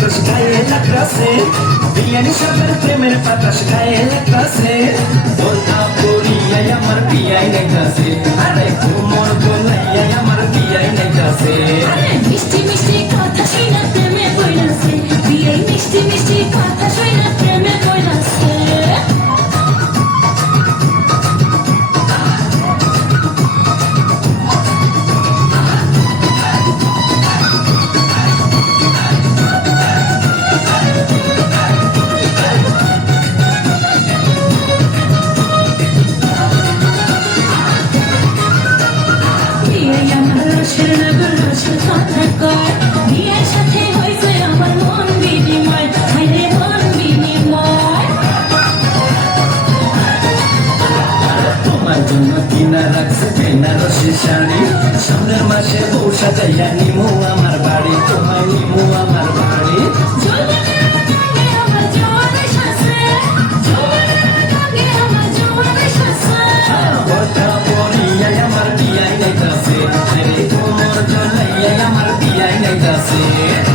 পাতাস খায় লাকড়াসে বিয়ানি সাপের প্রেমের পাতাস খায় লাকড়াসে বলতা পড়িয়াই আমার পিয়াই নাইতাসে আরে তোমার গলাইয়াই আমার পিয়াই নাইতাসে আরে, মিষ্টি মিষ্টি কথা শুনা প্রেমে বইলাছে পিয়াই মিষ্টি মিষ্টি জন্য কিনা রাখছে বেনারসি শাড়ি। সামনের মাসে বউ সাজাইয়া নিমো see.